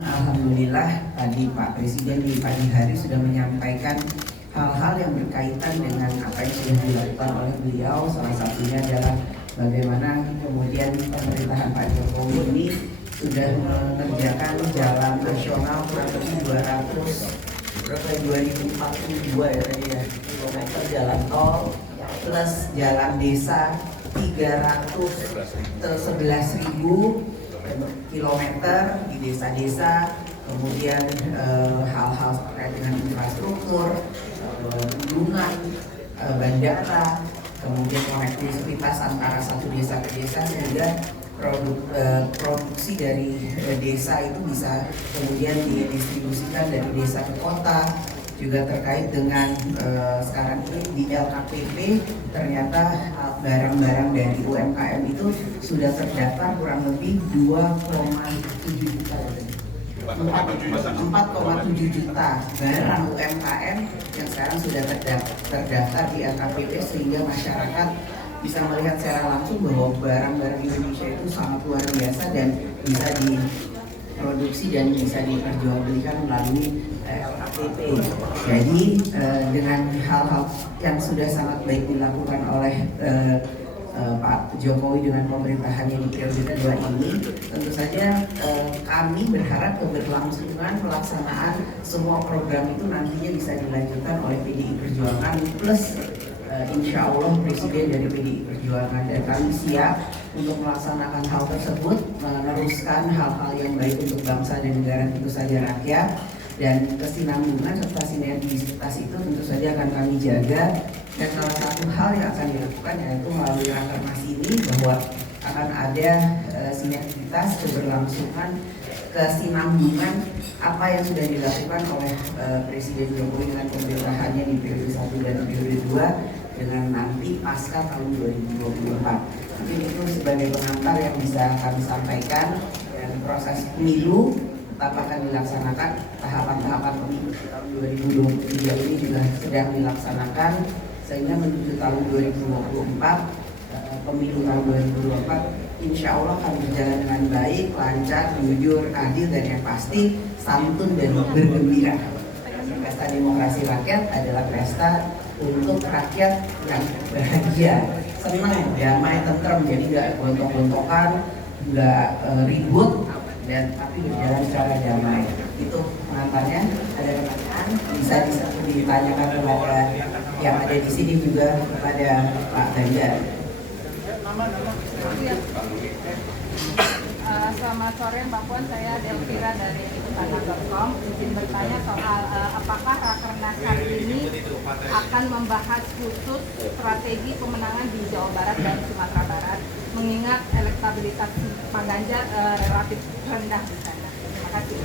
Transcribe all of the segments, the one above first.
Alhamdulillah tadi Pak Presiden di pagi hari sudah menyampaikan hal-hal yang berkaitan dengan apa yang sudah dilakukan oleh beliau. Salah satunya adalah bagaimana kemudian pemerintahan Pak Jokowi ini sudah mengerjakan jalan nasional kurang lebih 2042 ya tadi ya kilometer jalan tol plus jalan desa 311.000 kilometer di desa-desa, kemudian hal-hal terkait dengan infrastruktur, bendungan, bandara, kemudian konektivitas antara satu desa ke desa sehingga produksi dari desa itu bisa kemudian didistribusikan dari desa ke kota. Juga terkait dengan sekarang ini di LKPP ternyata barang-barang dari UMKM itu sudah terdaftar kurang lebih 2,7 juta. 4,7 juta barang UMKM yang sekarang sudah terdaftar di LKPP sehingga masyarakat bisa melihat secara langsung bahwa barang-barang Indonesia itu sangat luar biasa dan bisa diproduksi dan bisa diperjualbelikan melalui LKPP. Jadi dengan hal-hal yang sudah sangat baik dilakukan oleh Pak Jokowi dengan pemerintahannya di periode kedua ini, tentu saja kami berharap keberlangsungan pelaksanaan semua program itu nantinya bisa dilanjutkan oleh PDI Perjuangan plus insya Allah Presiden dari PDI Perjuangan, dan kami siap untuk melaksanakan hal tersebut, meneruskan hal-hal yang baik untuk bangsa dan negara, tentu saja rakyat, dan kesinambungan serta sinergisitas itu tentu saja akan kami jaga. Dan salah satu hal yang akan dilakukan yaitu melalui rakernas ini bahwa akan ada sinergitas, keberlangsungan, kesinambungan apa yang sudah dilakukan oleh Presiden Jokowi dengan pemerintahannya di periode 1 dan periode 2 dengan nanti pasca tahun 2024. Mungkin itu sebagai pengantar yang bisa kami sampaikan, dan proses pemilu tetap akan dilaksanakan, tahapan-tahapan pemilu tahun 2023 ini juga sedang dilaksanakan sehingga menuju tahun 2024 pemilu tahun 2024 insya Allah akan berjalan dengan baik, lancar, jujur, adil, dan yang pasti santun dan bergembira. Pesta demokrasi rakyat adalah pesta untuk rakyat yang bahagia, senang, damai, tentrem, jadi nggak gontok-gontokan, nggak ribut, dan tapi berjalan secara damai. Itu pengantarnya. Ada pertanyaan bisa ditanyakan kepada yang ada di sini, juga kepada Pak Ganjar. Selamat sore Mbak Puan, saya Delvira dari Tanah.com. Izin bertanya soal apakah Rakernas kali ini akan membahas khusus strategi pemenangan di Jawa Barat dan Sumatera Barat, mengingat elektabilitas Pak Ganjar relatif rendah di sana. Terima kasih.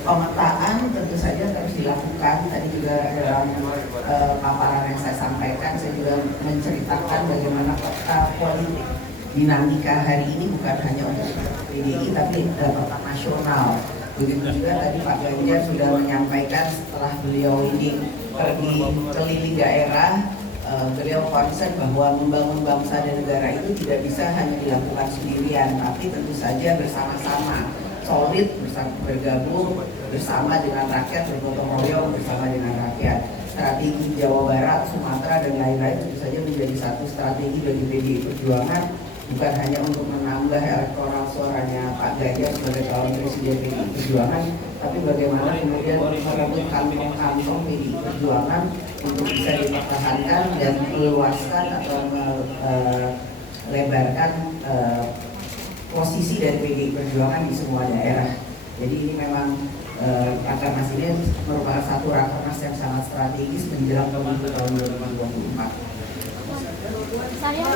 Pemetaan tentu saja terus dilakukan. Tadi juga dalam paparan yang saya sampaikan, saya juga menceritakan bagaimana peta politik dinamika hari ini bukan hanya untuk PDI tapi peta nasional. Begitu juga tadi Pak Ganjar sudah menyampaikan setelah beliau ini pergi keliling daerah, beliau concern bahwa membangun bangsa dan negara itu tidak bisa hanya dilakukan sendirian, tapi tentu saja bersama-sama, solid, bergabung bersama dengan rakyat, bergotong royong bersama dengan rakyat. Strategi Jawa Barat, Sumatera, dan lain-lain tentu saja menjadi satu strategi bagi PDI Perjuangan, bukan hanya untuk menambah elektoral suaranya Pak Ganjar sebagai calon presiden PDI Perjuangan, tapi bagaimana kemudian merebut kantong-kantong PDI Perjuangan untuk bisa dipertahankan dan meluaskan atau melebarkan posisi dari PDI Perjuangan di semua daerah. Jadi ini memang rakernas ini merupakan satu rakernas yang sangat strategis menjelang pemilu tahun 2024. Saya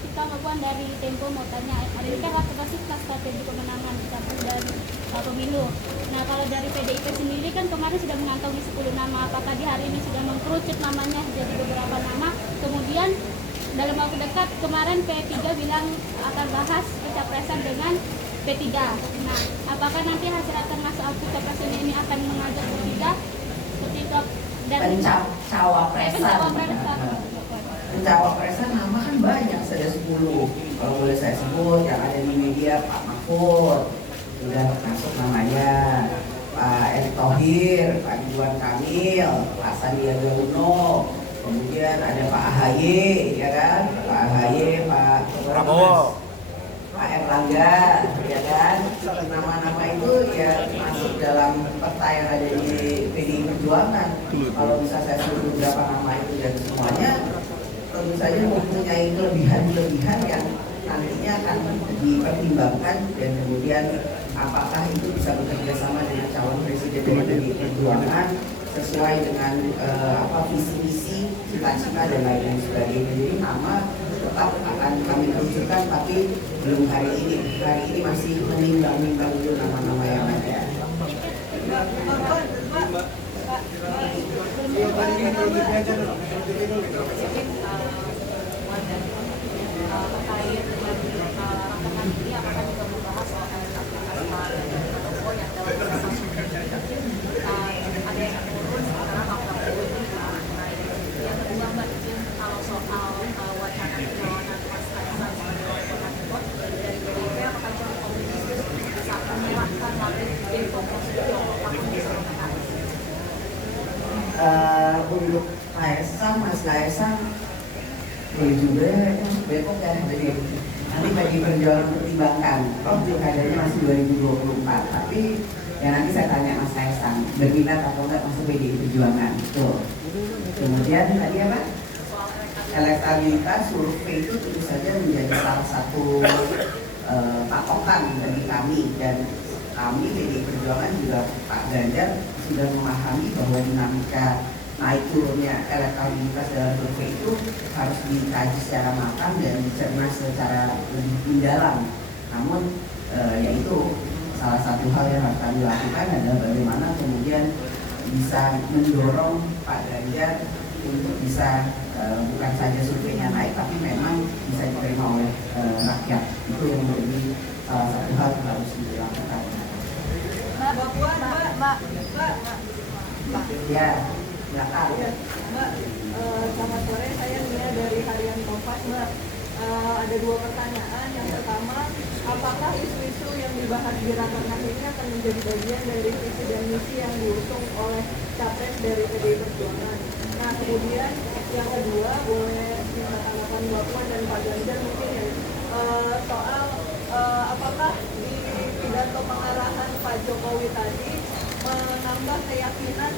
Tika Mbak dari Tempo mau tanya, ini kan rakernas strategi pemenangan capres dan pemilu. Nah, kalau dari PDIP sendiri kan kemarin sudah mengantongi 10 nama, apakah di hari ini sudah mengkerucut namanya jadi beberapa nama? Kemudian dalam waktu dekat kemarin P3 bilang akan bahas pencapresan dengan P3. Nah, apakah nanti hasil rakernas soal pencapresan ini akan mengajak P3 seperti itu? Dan pencawapresan nama kan banyak, ada 10. Kalau boleh saya sebut yang ada di media, Pak Mahfud sudah masuk namanya, Thohir, Pak Ridwan Kamil, Pak Sandiaga Uno, kemudian ada Pak AHY, ya kan, Pak AHY, Pak Prabowo, Pak Erlangga, ya kan, nama-nama itu ya masuk dalam peta yang ada di PDI Perjuangan. Kalau bisa saya sebut beberapa nama itu dan semuanya tentu saja mempunyai kelebihan-kelebihan yang nantinya akan dipertimbangkan dan kemudian apakah itu bisa bekerja sama dengan calon presiden dari PDI Perjuangan sesuai dengan visi misi, cita-cita dan lain-lain sebagainya. Jadi nama tetap akan kami kerucutkan, tapi belum hari ini. Hari ini masih menimbang-nimbang dulu nama-nama yang ada. Untuk Kaisang, Mas Kaisang boleh juga masuk Depok ya, jadi nanti bagi perjuangan pertimbangkan. Oh, pilkadanya masih 2024, tapi ya nanti saya tanya Mas Kaisang berminat atau enggak masuk PDI Perjuangan. Tuh. Kemudian tadi apa? Elektabilitas survei itu tentu saja menjadi salah satu patokan bagi kami, dan kami PDI Perjuangan juga Pak Ganjar sudah memahami bahwa dinamika naik turunnya elektabilitas dalam survei itu harus dikaji secara matang dan dicerna secara lebih mendalam. Namun yaitu salah satu hal yang harus kami lakukan adalah bagaimana kemudian bisa mendorong Pak Ganjar untuk bisa bukan saja surveinya naik, tapi memang bisa diterima oleh rakyat. Itu yang menjadi salah satu hal yang harus dilakukan. Mbak. Ya, silakan. Mbak, selamat sore. Saya Nia dari Harian Kompas. Mbak, ada dua pertanyaan. Yang pertama, apakah isu-isu yang dibahas di Rakernas ini akan menjadi bagian dari visi dan misi yang diusung oleh capres dari PDI Perjuangan? Nah, kemudian yang kedua, boleh minta tanggapan Mbak Puan dan Pak Ganjar mungkin ya, soal apakah di pidato pengarahan Pak Jokowi tadi menambah keyakinan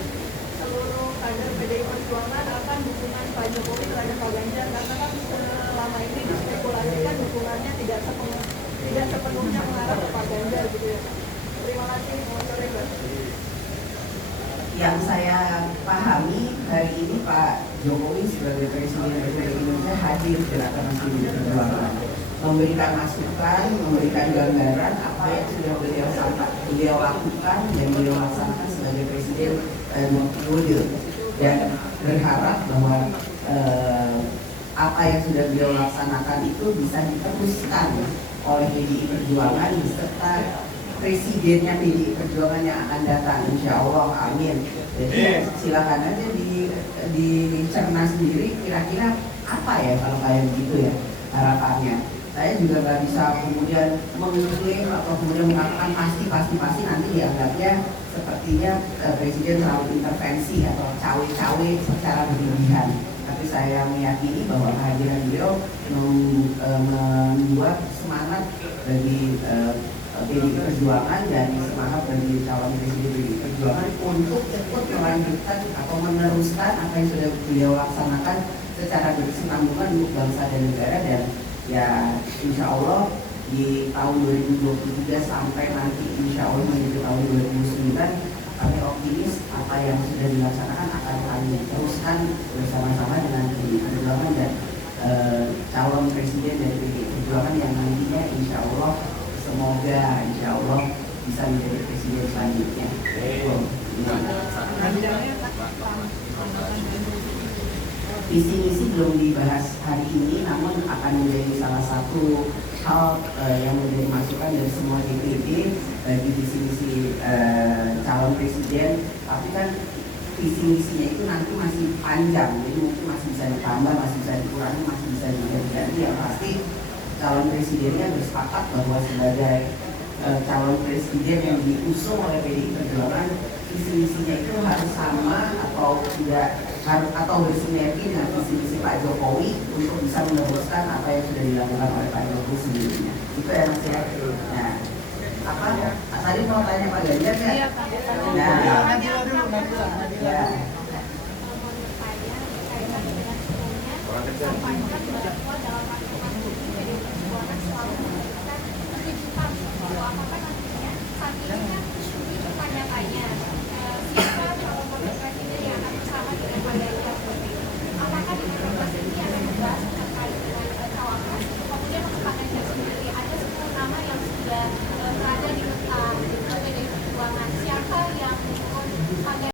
seluruh kader PDI Perjuangan akan dukungan Pak Jokowi terhadap Pak Ganjar, karena kan selama ini dispekulasikan dukungannya tidak sepenuhnya mengarah ke Pak Ganjar gitu ya. Terima kasih, selamat sore Mbak. Yang saya pahami hari ini Pak Jokowi sebagai Presiden Republik Indonesia hadir di Rakernas PDI Perjuangan, memberikan masukan, memberikan gambaran apa yang sudah beliau lakukan dan beliau laksanakan sebagai Presiden 2 periode, dan berharap bahwa apa yang sudah beliau laksanakan itu bisa diteruskan oleh PDI Perjuangan beserta presidennya PDI Perjuangan yang akan datang, insya Allah, amin. Jadi silakan aja dicerna sendiri kira-kira apa ya kalau kayak begitu ya harapannya. Saya juga nggak bisa kemudian mengklaim atau kemudian mengatakan pasti nanti dianggapnya sepertinya presiden terlalu intervensi atau cawe-cawe secara berlebihan. Tapi saya meyakini bahwa kehadiran beliau membuat semangat bagi PDI Perjuangan dan semangat bagi calon presiden PDI Perjuangan untuk cepat melanjutkan atau meneruskan apa yang sudah beliau laksanakan secara berkesinambungan untuk bangsa dan negara, dan ya insya Allah di tahun 2023 sampai nanti insya Allah menuju tahun 2029 kami optimis apa yang sudah dilaksanakan akan kami teruskan bersama-sama dengan PDI Perjuangan dan calon presiden dari PDI Perjuangan yang nantinya insya Allah semoga insya Allah bisa menjadi presiden selanjutnya. Visi misi belum dibahas hari ini, namun akan menjadi salah satu hal yang menjadi masukan dari semua DPD bagi visi misi calon presiden. Tapi kan visi misinya itu nanti masih panjang, jadi mungkin masih bisa ditambah, masih bisa dikurangi, masih bisa diganti. Yang pasti calon presidennya bersepakat bahwa sebagai calon presiden yang diusung oleh PDI Perjuangan, visi misinya itu harus sama atau tidak, harus atau bersinergi dengan visi misi Pak Jokowi untuk bisa meneruskan apa yang sudah dilakukan oleh Pak Jokowi sebelumnya. Itu ya Mas ya. Nah, apa? Tadi mau tanya Pak Ganjar kan? Iya, Pak. Nah, ya. Menurut saya berkaitan dengan semuanya, sampaikan